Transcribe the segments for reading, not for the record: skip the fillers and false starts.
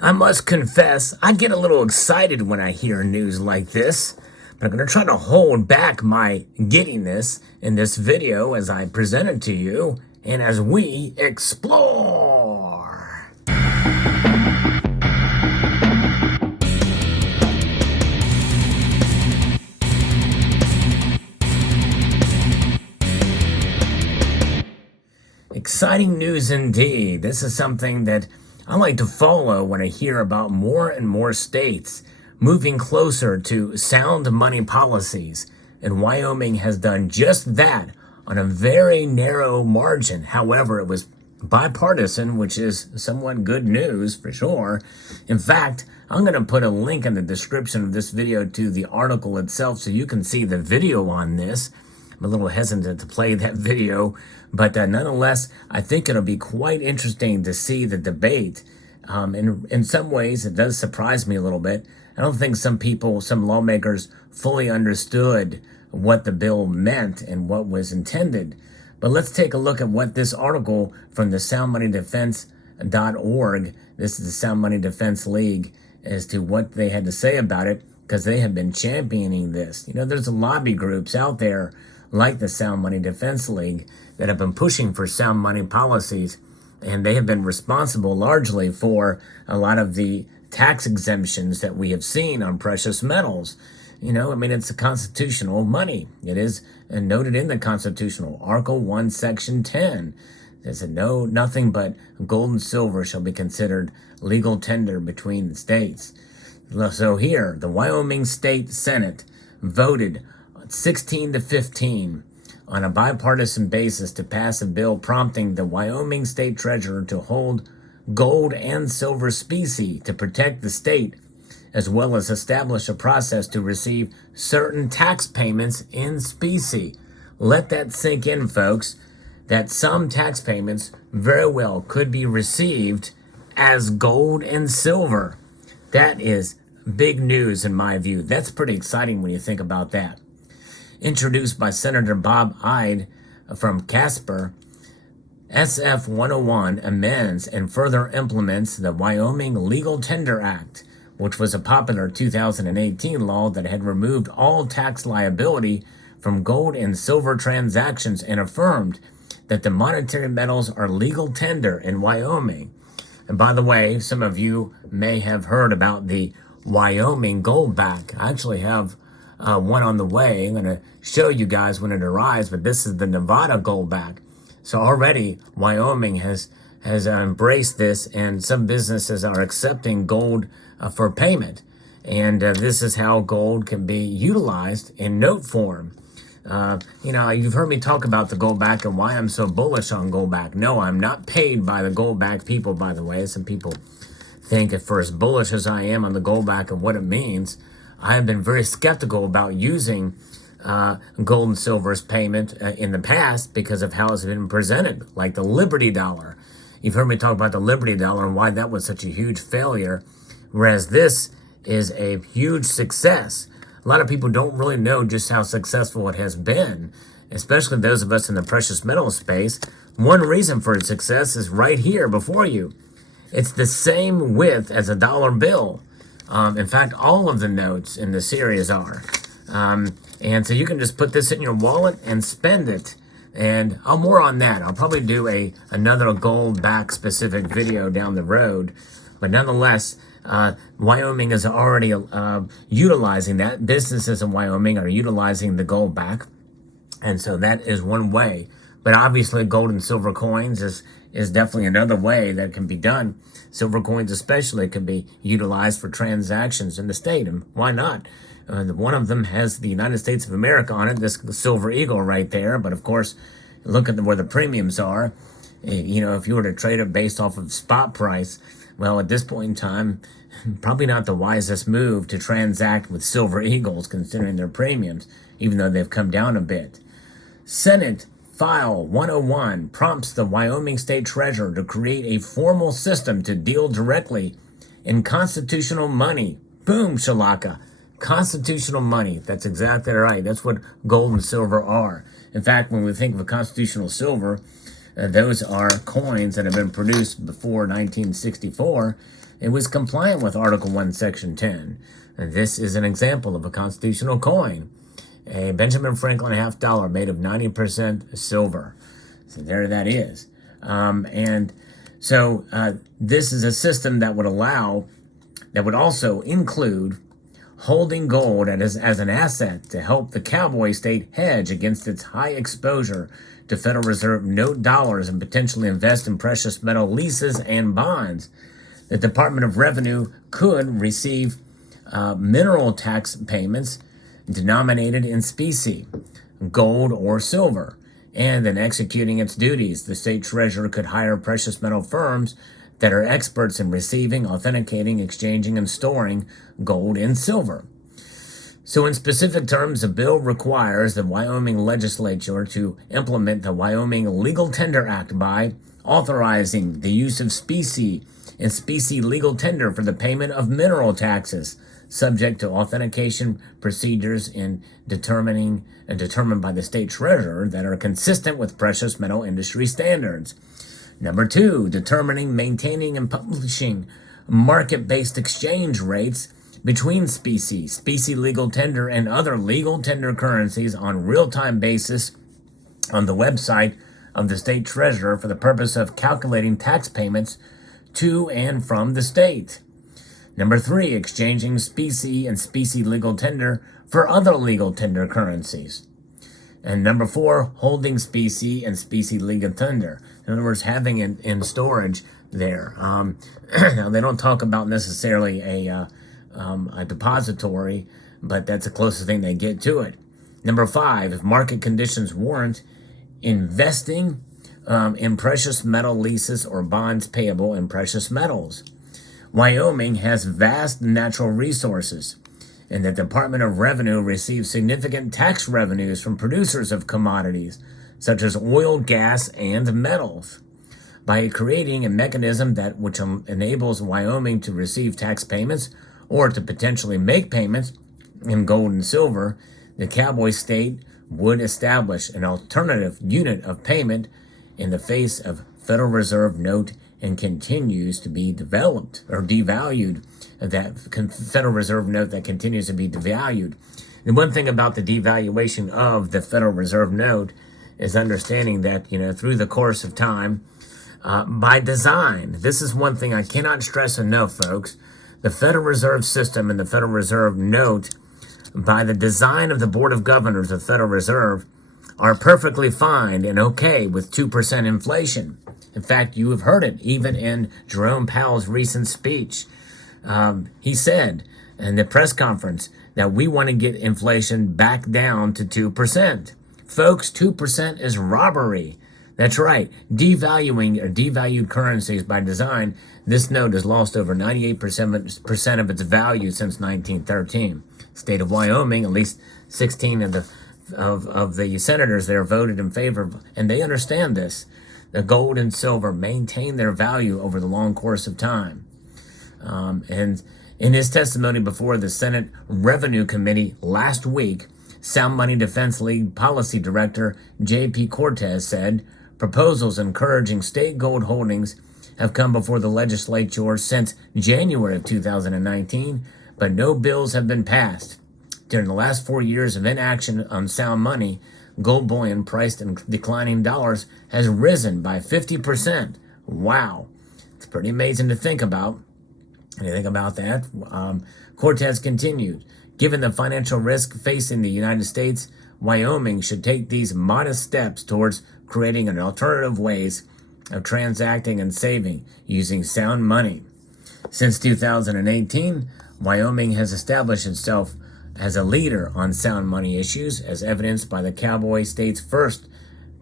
I must confess, I get a little excited when I hear news like this, but I'm going to try to hold back my giddiness in this video as I present it to you and as we explore. Exciting news indeed. This is something that I like to follow when I hear about more and more states moving closer to sound money policies. And Wyoming has done just that on a very narrow margin. However, it was bipartisan, which is somewhat good news for sure. In fact, I'm going to put a link in the description of this video to the article itself so you can see the video on this. I'm a little hesitant to play that video, but nonetheless, I think it'll be quite interesting to see the debate. In some ways, it does surprise me a little bit. I don't think some lawmakers fully understood what the bill meant and what was intended. But let's take a look at what this article from the soundmoneydefense.org, this is the Sound Money Defense League, as to what they had to say about it, because they have been championing this. You know, there's lobby groups out there like the Sound Money Defense League that have been pushing for sound money policies, and they have been responsible largely for a lot of the tax exemptions that we have seen on precious metals. You know, I mean, it's a constitutional money. It is noted in the constitutional Article 1, Section 10. It says, no, nothing but gold and silver shall be considered legal tender between the states. So here, the Wyoming State Senate voted 16-15 on a bipartisan basis to pass a bill prompting the Wyoming State Treasurer to hold gold and silver specie to protect the state, as well as establish a process to receive certain tax payments in specie. Let that sink in, folks, that some tax payments very well could be received as gold and silver. That is big news in my view. That's pretty exciting when you think about that. Introduced by Senator Bob Ide from Casper, SF 101 amends and further implements the Wyoming Legal Tender Act, which was a popular 2018 law that had removed all tax liability from gold and silver transactions and affirmed that the monetary metals are legal tender in Wyoming. And by the way, some of you may have heard about the Wyoming goldback. I actually have one on the way. I'm going to show you guys when it arrives, but this is the Nevada goldback. So already Wyoming has embraced this, and some businesses are accepting gold for payment. And this is how gold can be utilized in note form. You know, you've heard me talk about the goldback and why I'm so bullish on goldback. No, I'm not paid by the goldback people, by the way. Some people think if for as bullish as I am on the goldback and what it means, I have been very skeptical about using gold and silver as payment in the past because of how it's been presented, like the Liberty Dollar. You've heard me talk about the Liberty Dollar and why that was such a huge failure, whereas this is a huge success. A lot of people don't really know just how successful it has been, especially those of us in the precious metal space. One reason for its success is right here before you. It's the same width as a dollar bill. In fact, all of the notes in the series are. And so you can just put this in your wallet and spend it. And more on that. I'll probably do another gold back specific video down the road. But nonetheless, Wyoming is already utilizing that. Businesses in Wyoming are utilizing the gold back. And so that is one way. But obviously gold and silver coins is definitely another way that can be done. Silver coins especially can be utilized for transactions in the state, and why not? One of them has the United States of America on it, this silver eagle right there, but of course, look at where the premiums are. You know, if you were to trade it based off of spot price, well, at this point in time, probably not the wisest move to transact with silver eagles considering their premiums, even though they've come down a bit. Senate File 101 prompts the Wyoming State Treasurer to create a formal system to deal directly in constitutional money. Boom, shalaka. Constitutional money. That's exactly right. That's what gold and silver are. In fact, when we think of a constitutional silver, those are coins that have been produced before 1964. It was compliant with Article 1, Section 10. And this is an example of a constitutional coin, a Benjamin Franklin $50 made of 90% silver. So there that is. This is a system that would also include holding gold as an asset to help the cowboy state hedge against its high exposure to Federal Reserve note dollars and potentially invest in precious metal leases and bonds. The Department of Revenue could receive mineral tax payments denominated in specie, gold or silver, and in executing its duties, the state treasurer could hire precious metal firms that are experts in receiving, authenticating, exchanging, and storing gold and silver. So in specific terms, the bill requires the Wyoming legislature to implement the Wyoming Legal Tender Act by authorizing the use of specie and specie legal tender for the payment of mineral taxes, subject to authentication procedures determined by the state treasurer that are consistent with precious metal industry standards. Number 2, determining, maintaining, and publishing market-based exchange rates between specie legal tender, and other legal tender currencies on real-time basis on the website of the state treasurer for the purpose of calculating tax payments to and from the state. Number 3, exchanging specie and specie legal tender for other legal tender currencies. And number 4, holding specie and specie legal tender. In other words, having it in storage there. Now, they don't talk about necessarily a depository, but that's the closest thing they get to it. Number 5, if market conditions warrant, investing in precious metal leases or bonds payable in precious metals. Wyoming has vast natural resources, and the Department of Revenue receives significant tax revenues from producers of commodities such as oil, gas, and metals. By creating a mechanism which enables Wyoming to receive tax payments or to potentially make payments in gold and silver, the cowboy state would establish an alternative unit of payment in the face of Federal Reserve note and continues to be developed or devalued, that Federal Reserve note that continues to be devalued. And one thing about the devaluation of the Federal Reserve note is understanding that, through the course of time, by design, this is one thing I cannot stress enough, folks, the Federal Reserve System and the Federal Reserve note, by the design of the Board of Governors of the Federal Reserve, are perfectly fine and okay with 2% inflation. In fact, you have heard it even in Jerome Powell's recent speech. He said in the press conference that we want to get inflation back down to 2%. Folks, 2% is robbery. That's right. Devaluing or devalued currencies by design, this note has lost over 98% of its value since 1913. State of Wyoming, at least 16 of the senators there voted in favor, and they understand this. The gold and silver maintain their value over the long course of time. And in his testimony before the Senate Revenue Committee last week, Sound Money Defense League Policy Director J.P. Cortez said, proposals encouraging state gold holdings have come before the legislature since January of 2019, but no bills have been passed. During the last 4 years of inaction on sound money, gold bullion priced in declining dollars has risen by 50%. Wow. It's pretty amazing to think about. And you think about that. Cortez continued, given the financial risk facing the United States, Wyoming should take these modest steps towards creating an alternative ways of transacting and saving using sound money. Since 2018, Wyoming has established itself as a leader on sound money issues, as evidenced by the Cowboy State's first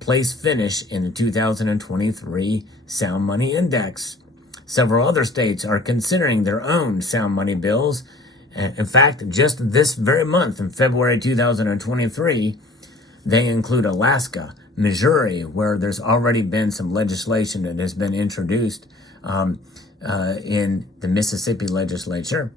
place finish in the 2023 Sound Money Index. Several other states are considering their own sound money bills. In fact, just this very month, in February 2023, they include Alaska, Missouri, where there's already been some legislation that has been introduced in the Mississippi legislature,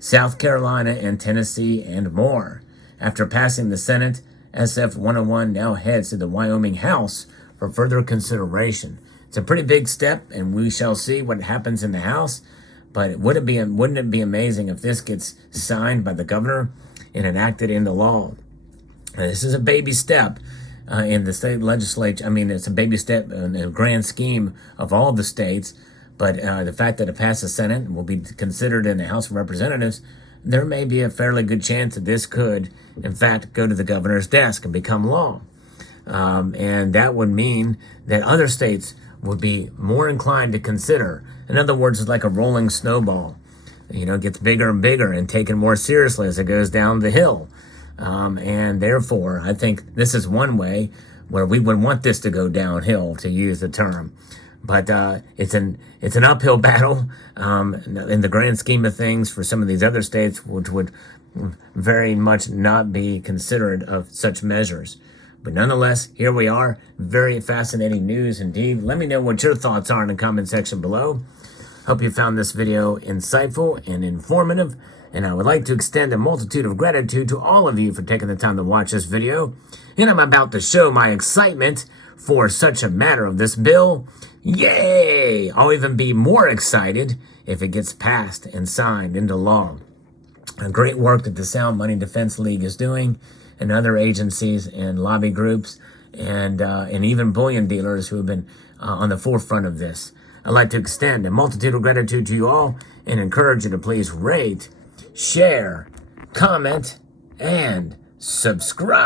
South Carolina and Tennessee, and more. After passing the Senate, SF 101 now heads to the Wyoming House for further consideration. It's a pretty big step, and we shall see what happens in the House. But wouldn't it be amazing if this gets signed by the governor and enacted into law? This is a baby step in the state legislature. I mean, it's a baby step in the grand scheme of all the states. But the fact that it passed the Senate and will be considered in the House of Representatives, there may be a fairly good chance that this could, in fact, go to the governor's desk and become law. And that would mean that other states would be more inclined to consider. In other words, it's like a rolling snowball. It gets bigger and bigger and taken more seriously as it goes down the hill. And therefore, I think this is one way where we would want this to go downhill, to use the term. But it's an uphill battle in the grand scheme of things for some of these other states, which would very much not be considerate of such measures. But nonetheless, here we are. Very fascinating news indeed. Let me know what your thoughts are in the comment section below. Hope you found this video insightful and informative. And I would like to extend a multitude of gratitude to all of you for taking the time to watch this video. And I'm about to show my excitement for such a matter of this bill. Yay! I'll even be more excited if it gets passed and signed into law. A great work that the Sound Money Defense League is doing, and other agencies and lobby groups and even bullion dealers who have been on the forefront of this. I'd like to extend a multitude of gratitude to you all and encourage you to please rate, share, comment, and subscribe.